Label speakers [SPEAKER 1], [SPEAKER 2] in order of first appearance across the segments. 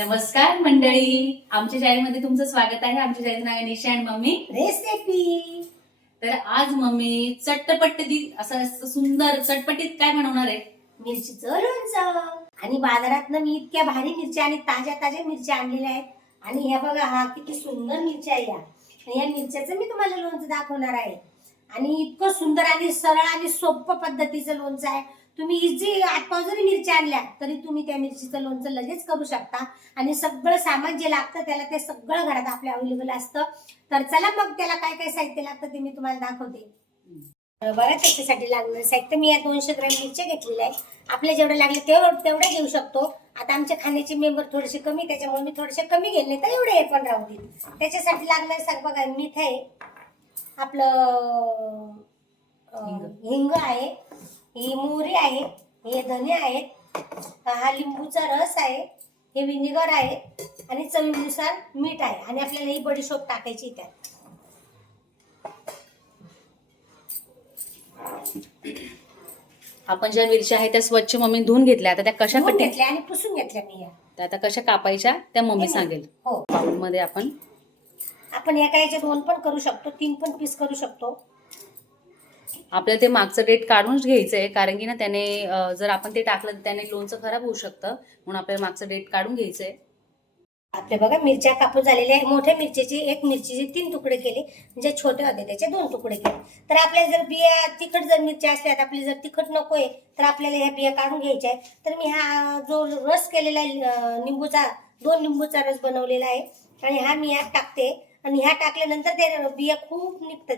[SPEAKER 1] नमस्कार मंडळी. आमच्या चॅनलमध्ये तुमचं स्वागत आहे. आमच्या चॅनल नाव आहे निशा आणि मम्मी.
[SPEAKER 2] रेसिपी
[SPEAKER 1] तर आज मम्मी चटपटीत असं असं सुंदर चटपटीत काय बनवणार आहे?
[SPEAKER 2] मिरचीचं लोणचं आणि बाजारात मी इतक्या भारी मिरच्या आणि ताज्या ताज्या मिरच्या आणलेल्या आहेत. आणि ह्या बघा हा किती सुंदर मिरच्या आहे या. या मिरच्याचं मी तुम्हाला लोणचं दाखवणार आहे. आणि इतकं सुंदर आणि सरळ आणि सोपं पद्धतीचं लोणचं आहे. तुम्ही इझी आठपाव जरी मिरच्या आणल्या तरी तुम्ही त्या मिरचीचं लोणचं लगेच करू शकता. आणि सगळं सामान जे लागतं त्याला ते सगळं घरात आपल्या अवेलेबल असतं. तर चला मग त्याला काय काय साहित्य लागतं ते मी तुम्हाला दाखवते. बघा त्याच्यासाठी लागणारं साहित्य. मी या दोनशे ग्रॅम मिरच्या घेतलेल्या आहेत. आपल्या जेवढं लागले तेवढं तेवढं घेऊ शकतो. आता आमच्या खाण्याचे मेंबर थोडेसे कमी त्याच्यामुळे मी थोडेसे कमी घेतले तर एवढे हे पण राहू दे त्याच्यासाठी लागणार सर बघा मीठ आहे. आपलं हिंग आहे. ही मोहरी आहे हे धने आहेत हा लिंबूचा रस आहे हे विनेगर आहे आणि चवीनुसार मीठ आहे आणि आपल्याला ही बडीशोप टाकायची त्यात.
[SPEAKER 1] आपण ज्या मिरच्या आहेत त्या स्वच्छ मम्मी धुवून घेतल्या आता त्या कशा
[SPEAKER 2] धुवून
[SPEAKER 1] कटी
[SPEAKER 2] घेतल्या आणि पुसून घेतल्या मी या.
[SPEAKER 1] त्या आता कशा कापायच्या त्या मम्मी सांगेल.
[SPEAKER 2] हो.
[SPEAKER 1] मध्ये आपण
[SPEAKER 2] आपण एका याचे दोन पण करू शकतो तीन पण पीस करू शकतो.
[SPEAKER 1] आपल्याला ते मागचं डेट काढूनच घ्यायचं आहे कारण की ना त्याने जर आपण ते टाकलं तर त्याने लोणचं खराब होऊ शकतं. म्हणून आपल्याला मागचं डेट काढून घ्यायचंय.
[SPEAKER 2] आपले बघा मिरच्या कापून झालेल्या आहे मोठ्या मिरचीचे एक मिरचीचे तीन तुकडे केले. जे छोटे होते त्याचे दोन तुकडे केले. तर आपल्याला जर बिया तिखट जर मिरच्या असल्या तर आपली जर तिखट नको आहे तर आपल्याला ह्या बिया काढून घ्यायच्या आहे तर मी हा जो रस केलेला आहे निंबूचा दोन लिंबूचा रस बनवलेला आहे. आणि हा मी यात टाकते. आणि ह्या टाकल्यानंतर ते बिया खूप निघतात.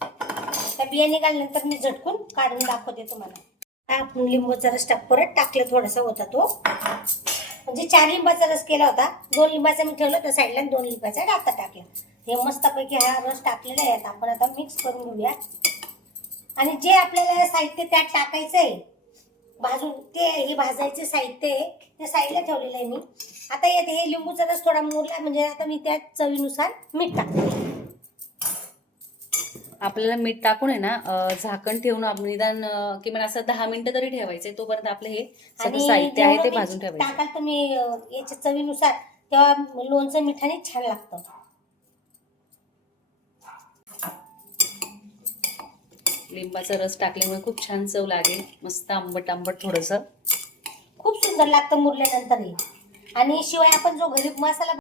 [SPEAKER 2] त्या बिया निघाल्यानंतर मी झटकून काढून दाखवते तुम्हाला. आपण लिंबूचा रस टाक परत टाकलं थोडासा होता तो. म्हणजे चार लिंबाचा रस केला होता. दोन लिंबाचा मी ठेवलं तर साईडला दोन लिंबाचा आता टाकला. हे मस्तपैकी हा रस टाकलेला आहे आता. आपण आता मिक्स करून घेऊया. आणि जे आपल्याला साहित्य त्यात टाकायचं आहे भाजून ते हे भाजायचे साहित्य आहे ते साईडला ठेवलेलं आहे मी. आता येते हे लिंबूचा रस थोडा मोरला म्हणजे आता मी त्यात चवीनुसार मीठ टाकते.
[SPEAKER 1] आपल्याला मीठ टाकून आहे ना झाकण ठेवून आपण निदान किमान असं दहा मिनिटं तरी ठेवायचंय. तोपर्यंत आपलं हे सगळं साहित्य आहे ते भाजून ठेवायचं
[SPEAKER 2] टाकाल तुम्ही याच्या चवीनुसार तेव्हा लोणचं मिठाने छान लागतं.
[SPEAKER 1] लिंबाचा रस टाकल्यामुळे खूप छान चव लागेल. मस्त आंबट आंबट थोडस.
[SPEAKER 2] खूप सुंदर लागतं मुरल्यानंतरही. आणि शिवाय आपण जो घरी मसाला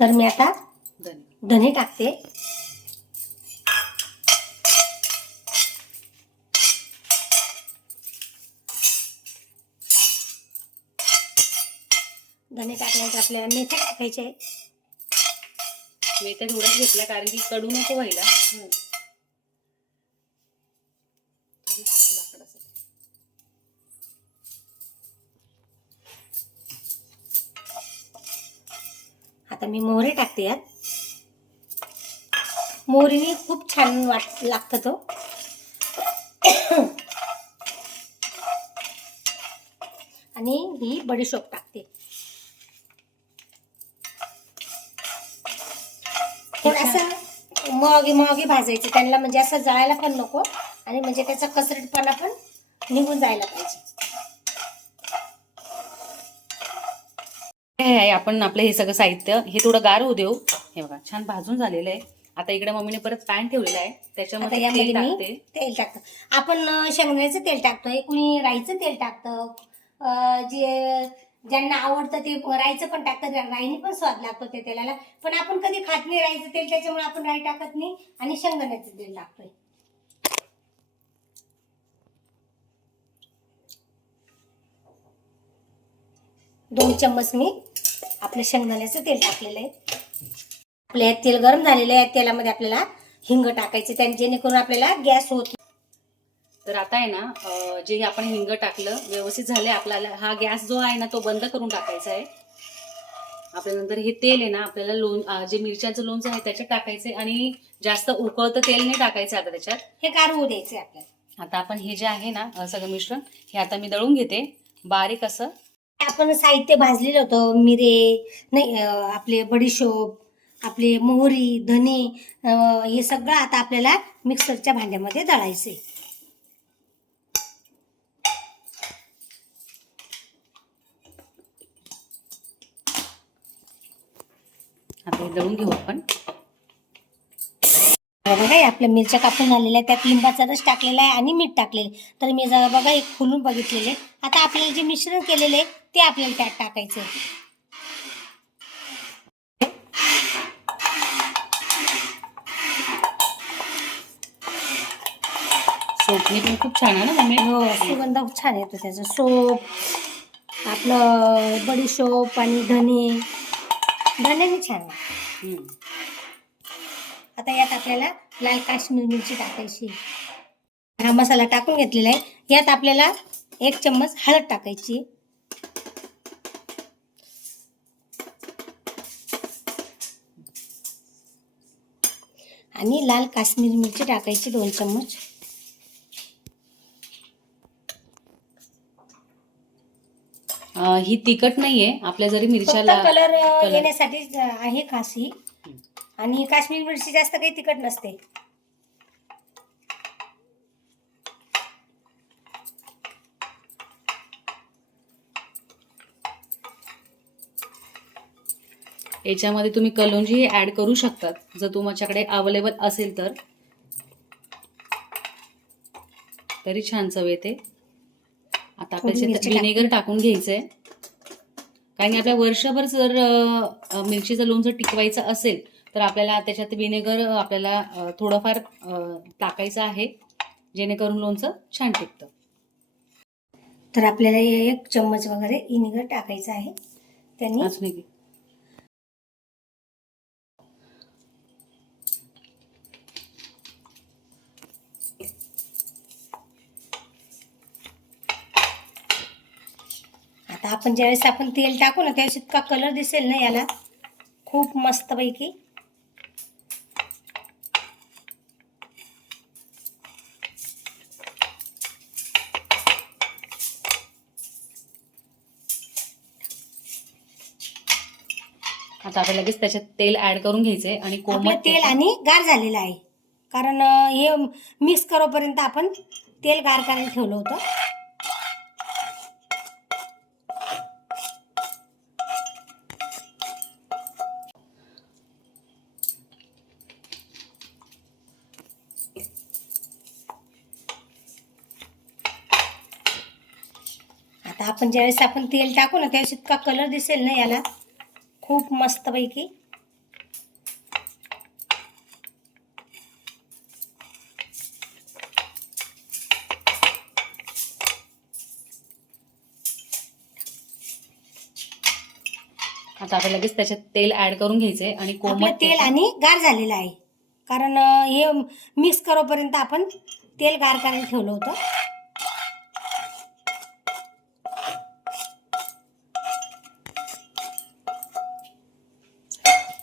[SPEAKER 2] तर मी आता धने टाकते. धने टाकल्यानंतर आपल्याला मेथ्या टाकायच्या आहे
[SPEAKER 1] मी तर थोडाच घेतला कारण की कडू नको व्हायला.
[SPEAKER 2] आता मी मोहरी टाकते यात. मोहरीने खूप छान वाट लागतं तो. आणि ही बडीशोप टाकते. थोडासा मॉगी मॉगी भाजायचे. त्यांना म्हणजे असं जळायला पण नको आणि म्हणजे त्याचा कसरटपणा पण निघून जायला पाहिजे.
[SPEAKER 1] हे आपण आपलं हे सगळं साहित्य. हे थोडं गार होऊ देऊ. हे बघा छान भाजून झालेलं आहे. आता इकडे मम्मीने परत पॅन ठेवलेला आहे. त्याच्यामध्ये
[SPEAKER 2] यामध्ये
[SPEAKER 1] तेल टाकते.
[SPEAKER 2] तेल टाकतो. आपण अं, शेंगदाण्याचं तेल टाकतोय कुणी राईचं तेल टाकतं अं, जे ज्यांना आवडतं ते राईचं पण टाकतात. राईने पण स्वाद लागतो त्या तेलाला. पण आपण कधी खात नाही राईचं तेल त्याच्यामुळे आपण राई टाकत नाही आणि शेंगदाण्याचं तेल लागतोय दोन चम्मच मी आपलं शेंगदाण्याचं तेल टाकलेलं आहे. आपलं यात तेल गरम झालेलं आहे. या तेलामध्ये आपल्याला हिंग टाकायचे त्याने जेणेकरून आपल्याला गॅस होत
[SPEAKER 1] तर आता आहे ना जे आपण हिंग टाकलं व्यवस्थित झाले आपल्याला. हा गॅस जो आहे ना तो बंद करून टाकायचा आहे. आपल्या नंतर हे तेल आहे ना आपल्याला लोण जे मिरच्यांचं लोणचं आहे त्याच्यात टाकायचंय आणि जास्त उकळतं तेल नाही टाकायचं आता त्याच्यात.
[SPEAKER 2] हे गार होऊ द्यायचे आपल्याला.
[SPEAKER 1] आता आपण हे जे आहे ना सगळं मिश्रण हे आता मी दळून घेते. बारीक असं.
[SPEAKER 2] आपण साहित्य भाजलेलं होतं मिरे नाही आपले बडीशोप आपले मोहरी धने हे सगळं आता आपल्याला मिक्सरच्या भांड्यामध्ये दळायचंय.
[SPEAKER 1] आता दळून घेऊ आपण.
[SPEAKER 2] बघा आपल्या मिरच्या कापून झालेल्या आहेत. त्यात लिंबाचा रस टाकलेला आहे आणि मीठ टाकलेलं आहे. तर मी जरा बघा एक फुलून बघितलेले आता आपल्याला जे मिश्रण केलेले आहे ते आपल्याला त्यात टाकायचं आहे.
[SPEAKER 1] पण खूप छान आहे ना मम्मी?
[SPEAKER 2] हो सुगंध खूप छान येतो त्याचा. सोप आपलं बडीशोप आणि धने. धन्याने छान. आता यात आपल्याला लाल काश्मीर मिरची टाकायची. हा मसाला टाकून घेतलेला आहे. यात आपल्याला एक चम्मच हळद टाकायची. आणि लाल काश्मीर मिरची टाकायची दोन चम्मच.
[SPEAKER 1] ही तिखट नाहीये. आपल्या जरी मिरच्याला
[SPEAKER 2] कलर. येण्यासाठी आहे ही आणि काश्मीर मिरची जास्त काही तिखट नसते.
[SPEAKER 1] याच्यामध्ये तुम्ही कलोंजी ऍड करू शकतात. जर तुमच्याकडे अवेलेबल असेल तर. तरी छान चव येते. आता आपल्याला विनेगर टाकून घ्यायचंय. कारण की आपल्या वर्षभर जर मिरचीचं लोणचं टिकवायचं असेल तर आपल्याला त्याच्यात विनेगर आपल्याला थोडंफार टाकायचं आहे जेणेकरून लोणचं छान टिकतं.
[SPEAKER 2] तर आपल्याला हे एक चम्मच वगैरे विनेगर टाकायचं आहे. त्यांनी आता आपण ज्यावेळेस आपण तेल टाकू ना त्यावेळेस इतका कलर दिसेल ना याला. खूप मस्त पैकी
[SPEAKER 1] आता आपण लगेच त्याच्यात तेल ऍड करून घ्यायचंय आणि कोमट
[SPEAKER 2] तेल आणि गार झालेलं आहे. कारण हे मिक्स करोपर्यंत आपण तेल गार करायला ठेवलं होतं. आता आपण ज्यावेळेस आपण तेल टाकू ना त्यावेळेस इतका कलर दिसेल ना याला. खूप मस्त पैकी
[SPEAKER 1] आता आपण लगेच त्याच्यात तेल ऍड करून घ्यायचंय आणि कोमट
[SPEAKER 2] तेल आणि गार झालेलं आहे. कारण हे मिक्स करोपर्यंत आपण तेल गार करायला ठेवलं होतं.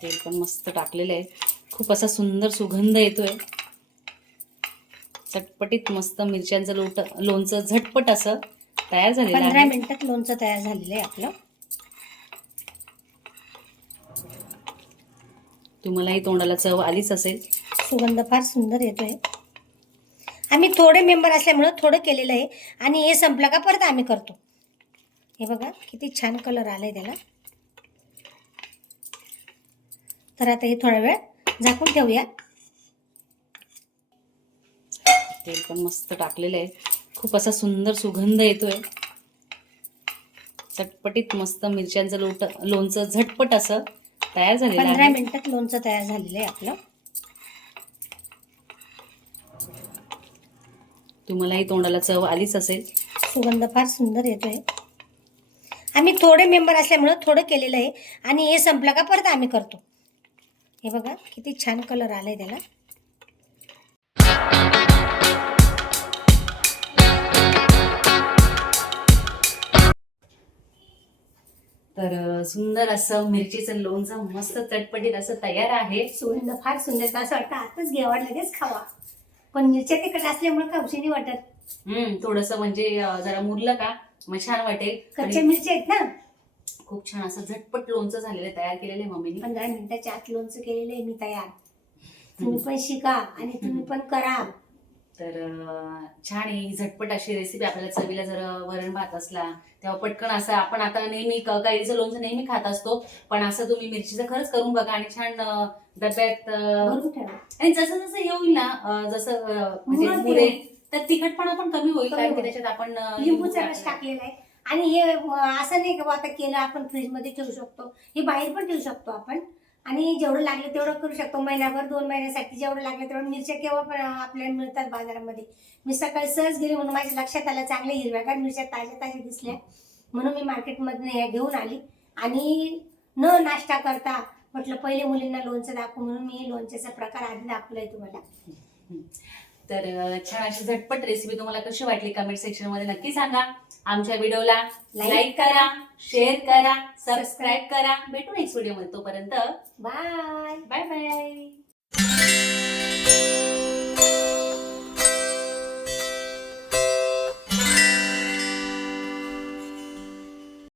[SPEAKER 1] तेल पण मस्त टाकलेलं आहे. खूप असा सुंदर सुगंध येतोय. चटपटीत मस्त मिरच्यांचं लोट लोणचं झटपट असं तयार झालेलं
[SPEAKER 2] पंधरा
[SPEAKER 1] आहे.
[SPEAKER 2] मिनिटात लोणचं तयार झालेलं आहे आपलं.
[SPEAKER 1] तुम्हालाही तोंडाला चव आलीच असेल.
[SPEAKER 2] सुगंध फार सुंदर येतोय. आम्ही थोडे मेंबर असल्यामुळं थोडं केलेलं आहे. आणि हे संपलं का परत आम्ही करतो. हे बघा किती छान कलर आलाय त्याला. तर आता हे थोडा वेळ झाकून ठेवूया.
[SPEAKER 1] तेल पण मस्त टाकलेलं आहे. खूप असा सुंदर सुगंध येतोय. चटपटीत मस्त मिरच्यांचं लोट लोणचं झटपट असं तयार झालेलं
[SPEAKER 2] पंधरा मिनिटात लोणचं तयार झालेलं आहे आपलं.
[SPEAKER 1] तुम्हालाही तोंडाला चव आलीच असेल.
[SPEAKER 2] सुगंध फार सुंदर येतोय. आम्ही थोडे मेंबर असल्यामुळं थोडं केलेलं आहे. आणि हे संपलं का परत आम्ही करतो. हे बघा किती छान कलर आलाय त्याला.
[SPEAKER 1] तर सुंदर असं मिरचीचं लोणचं मस्त चटपटीत असं तयार आहे.
[SPEAKER 2] सुगंध फार सुंदर. असं वाटतं. आताच घ्यावा लगेच खावा. पण मिरच्या तिखट असल्यामुळे खाऊशी नाही वाटत.
[SPEAKER 1] हम्म थोडस म्हणजे जरा मुरलं का मग छान वाटेल.
[SPEAKER 2] कच्च्या मिरच्या आहेत ना?
[SPEAKER 1] खूप छान असं झटपट लोणचं झालेलं तयार केलेलं आहे मम्मीने.
[SPEAKER 2] पंधरा मिनिटाच्या आत लोणचं केलेलं आहे मी तयार. तुम्ही पण शिका आणि तुम्ही पण करा.
[SPEAKER 1] तर छान आहे ही झटपट अशी रेसिपी आपल्याला चवीला जर वरण भात असला तेव्हा पटकन असं आपण आता नेहमी कैरीचं लोणचं नेहमी खात असतो पण असं तुम्ही मिरचीचं खरंच करून बघा आणि छान डब्यात आणि जसं जसं हे होईल ना जसं म्हणजे तर तिखटपणा पण कमी होईल
[SPEAKER 2] कमी
[SPEAKER 1] कारण की
[SPEAKER 2] होईल.
[SPEAKER 1] त्याच्यात आपण
[SPEAKER 2] लिंबूचा रस
[SPEAKER 1] टाकला.
[SPEAKER 2] टाकलेला आहे. आणि हे असं नाही का आता केलं आपण फ्रीजमध्ये ठेवू शकतो. हे बाहेर पण ठेवू शकतो आपण. आणि जेवढं लागलं तेवढं करू शकतो. महिनाभर दोन महिन्यासाठी जेवढं लागलं तेवढं मिरच्या केव्हा पण आपल्याला मिळतात बाजारामध्ये. मी सकाळी सहज गेली म्हणून माझ्या लक्षात आलं चांगल्या हिरव्यागार मिरच्या ताज्या ताज्या दिसल्या. म्हणून मी मार्केटमधून ह्या घेऊन आली. आणि न नाश्ता करता म्हटलं पहिले मुलींना लोणचं दाखवू म्हणून मी लोणच्याचा प्रकार आधी दाखवलाय तुम्हाला.
[SPEAKER 1] तर छान अशी झटपट रेसिपी तुम्हाला कशी वाटली कमेंट सेक्शनमध्ये नक्की सांगा. आमच्या व्हिडिओला लाईक करा शेअर करा सबस्क्राईब करा. भेटू नेक्स्ट व्हिडिओमध्ये तोपर्यंत.
[SPEAKER 2] Bye
[SPEAKER 1] bye bye